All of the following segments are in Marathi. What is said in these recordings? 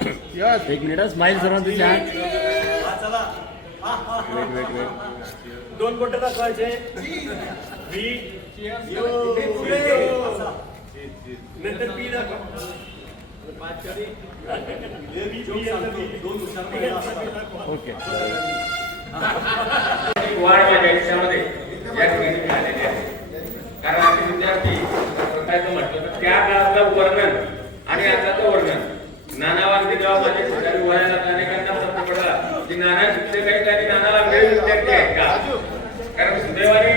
एक मिनिट स्माईल सर्वांचं छान वेट वेट वेट दोन बोट दाखवायचे. बी. नंतर दाखवा. ओके वाढ माझ्या आयुष्यामध्ये या ठिकाणी मिळालेली आहे कारण आमचे विद्यार्थी स्वतःचं म्हटलं तर त्या काळातलं वर्णन आणि आताचं वर्णन नानावांचे जेव्हा माझ्या शेजारी वयाला अनेकांना प्रश्न पडला की आहेत आणि नानाला वेळ विद्यार्थी आहेत का? कारण सुदैवाने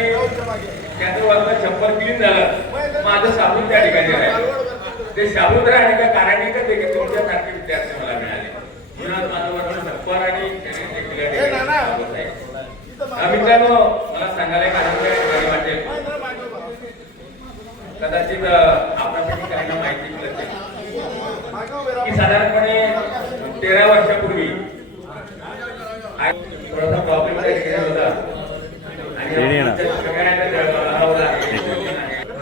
त्याचं वर्ग शंभर क्लीन झालं. माझं साबून त्या ठिकाणी राहिलं ते साबूत राहण्याचं कारण एकच आहे की तुमच्यासारखे विद्यार्थी मला मिळाले. म्हणून माझं वर्ग सत्पर आणि आहे. मित्रांनो मला सांगायला एक आनंद वाटेल. कदाचित आपल्यापैकी काहींना माहिती नसेल की साधारणपणे तेरा थोडासा प्रॉब्लेम होता आणि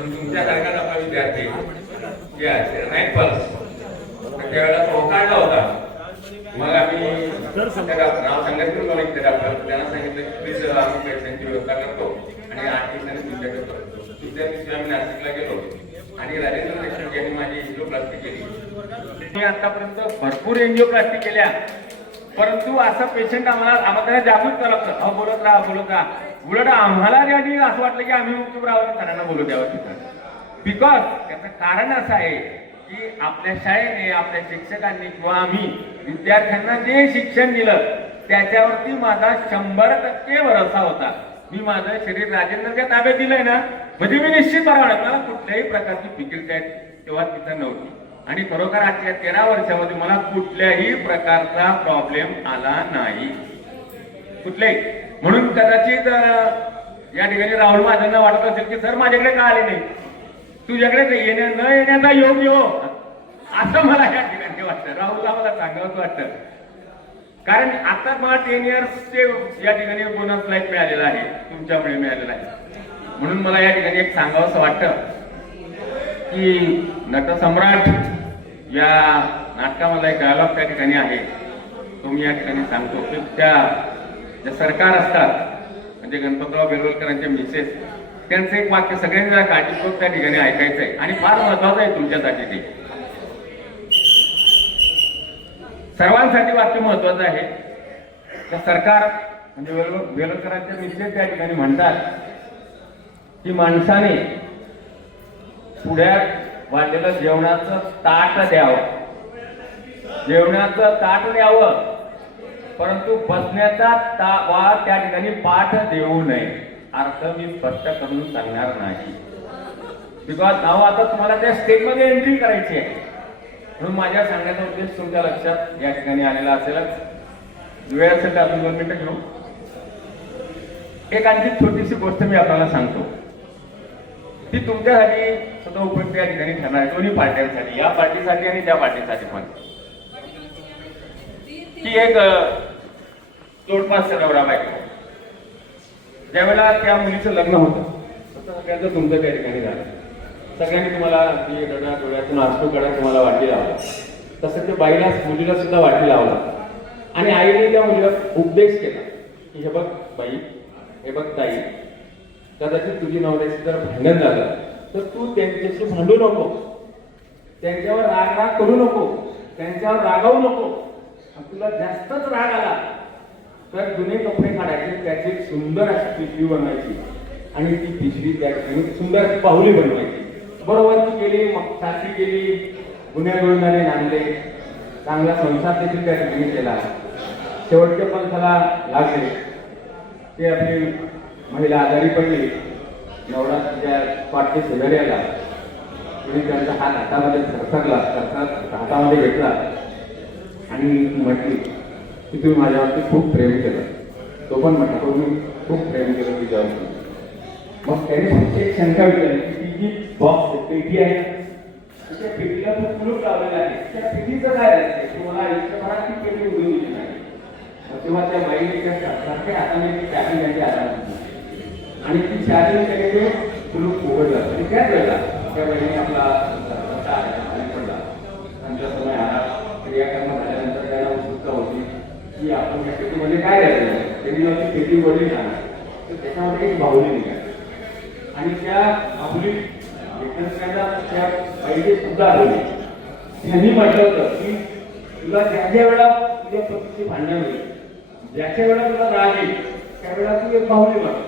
तुमच्यासारखाच आपला विद्यार्थी नाईट पल्स त्यावेळेला होता मग आम्ही नाव सांगितलं मला डॉक्टर त्यांना सांगितलं की प्लीज आम्ही व्यवस्था करतो आणि आठ दिवसांनी तुमच्याकडे करतो तिसऱ्या दिवशी आम्ही नाशिकला गेलो आणि राजेंद्र देशमुख यांनी माझी केली मी आतापर्यंत भरपूर एन्जिओप्लास्टी केल्या. परंतु असं पेशंट आम्हाला आम्हाला त्याला जागृत करावं लागतं अहो बोलत राहा बोलत राहा. उलट आम्हाला ज्यांनी असं वाटलं की आम्ही मुक्त राहावं बोलू द्यावं तिथं. बिकॉज त्याचं कारण असं आहे की आपल्या शाळेने आपल्या शिक्षकांनी किंवा आम्ही विद्यार्थ्यांना जे शिक्षण दिलं त्याच्यावरती माझा शंभर टक्के भरोसा होता. मी माझं शरीर राजेंद्रच्या ताब्यात दिलंय ना म्हणजे मी निश्चित बरोबर मला कुठल्याही प्रकारची फिकीर काय तेव्हा तिथं नव्हती. आणि खरोखर आजच्या तेरा वर्षामध्ये मला कुठल्याही प्रकारचा प्रॉब्लेम आला नाही. कुठल्याही म्हणून कदाचित या ठिकाणी राहुल महाजनना वाटत असेल की सर माझ्याकडे का आले नाही? तुझ्याकडे येण्या न येण्याचा योग यो. असं मला या ठिकाणी वाटतं. राहुलला मला सांगावंच वाटतं. कारण आता मला टेन इयर्सचे या ठिकाणी बोनस लाईफ मिळालेला आहे. तुमच्यामुळे मिळालेला आहे. म्हणून मला या ठिकाणी एक सांगावंसं वाटतं की नटसम्राट या नाटकामधला एक डायलॉग त्या ठिकाणी आहे. तो मी या ठिकाणी सांगतो की त्या ज्या सरकार असतात म्हणजे गणपतराव बेलवलकरांचे मिसेस त्यांचं एक वाक्य सगळ्यांनी जरा काळजीपूर्वक त्या ठिकाणी ऐकायचं आहे आणि फार महत्वाचं आहे तुमच्यासाठी ते. सर्वांसाठी वाक्य महत्वाचं आहे. तर सरकार म्हणजे वेल- वेलकरांच्या मिसेस त्या ठिकाणी म्हणतात की माणसाने पुढ्यात वाढलेलं जेवणाचं ताट द्यावं. जेवणाचं ताट द्यावं. परंतु बसण्याचा ता वा त्या ठिकाणी पाठ देऊ नये. अर्थ मी स्पष्ट करून सांगणार नाही. बिकॉज नाव आता तुम्हाला त्या स्टेजमध्ये एंट्री करायची आहे. म्हणून माझ्या सांगण्याचा उद्देश तुमच्या लक्षात या ठिकाणी आलेला असेलच. वेळ असेल तर अजून दोन मिनिटं घेऊ. एक आणखी छोटीशी गोष्ट मी आपल्याला सांगतो. ती तुमच्यासाठी सुद्धा उपयुक्त या ठिकाणी ठरणार आहे. दोन्ही पार्ट्यांसाठी या पार्टीसाठी आणि त्या पार्टीसाठी पण. ती एक तोडपास नवरा बायको ज्यावेळेला त्या मुलीचं लग्न होतं तसं सगळ्यांचं तुमचं त्या ठिकाणी झालं. सगळ्यांनी तुम्हाला ती रडा डोळ्यातून आसू कडा तुम्हाला वाटी लावला. तसं ते बाईला मुलीला सुद्धा वाटी लावला. आणि आईने त्या मुलीला उपदेश केला की हे बघ बाई हे बघ ताई कदाचित तुझी नवऱ्याशी जर भांडण झालं तर तू त्यांच्याशी भांडू नको. त्यांच्यावर राग राग करू नको. त्यांच्यावर रागावू नको. तुला जास्तच राग आला तर जुने कपडे काढायचे त्याची एक सुंदर अशी पिशवी बनवायची. आणि ती पिशवी त्याची सुंदर अशी पाहुली बनवायची. बरोबर ती गेली मग साथी केली गुन्ह्या नांदले चांगला संसार देखील त्या ठिकाणी केला. शेवटचे पण त्याला लागले. ते आपली महिला आजारी पडली. नवरा तिच्या पाठचे शेजारी आला. कुणी त्यांचा हात हातामध्ये सरसरला सरसर हातामध्ये घेतला. आणि म्हटली की तुम्ही माझ्यावरती खूप प्रेम केलं. तो पण म्हटला हो, तुम्ही खूप प्रेम केलं तिच्यावरती मग त्याने फक्त एक शंका विचारली की ती जी बॉक्स पेटी आहे त्या पेटीला तो कुलूप लावलेला आहे. त्या पेटीचं काय राहते तुम्हाला आयुष्यभरात ती पेटी उघडून दिली नाही. मग तेव्हा त्या बाईने त्या सारख्या हाताने ती चाबी त्यांच्या हातात दिली. आणि ती चाबी त्याने ते कुलूप उघडलं आणि त्याच वेळेला त्या बाईने आपला हात पडला. नंतर समय आला. क्रियाकर्म होती की आपण या शेतीमध्ये काय करायचं? त्यांनी जेव्हा ती शेती वडली ना तर त्याच्यामध्ये एक बाहुली निघाली. आणि त्या बाहुली एकमेकांना त्या पहिले सुद्धा आलेली त्यांनी म्हटलं होतं की तुला ज्या ज्या वेळा तुझ्या पतीची भांडण होईल ज्याच्या वेळा तुला राग येईल त्यावेळेला तू एक बाहुली माग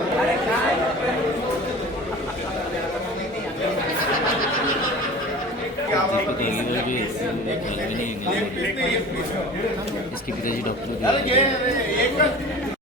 इसके पिताजी डॉक्टर हो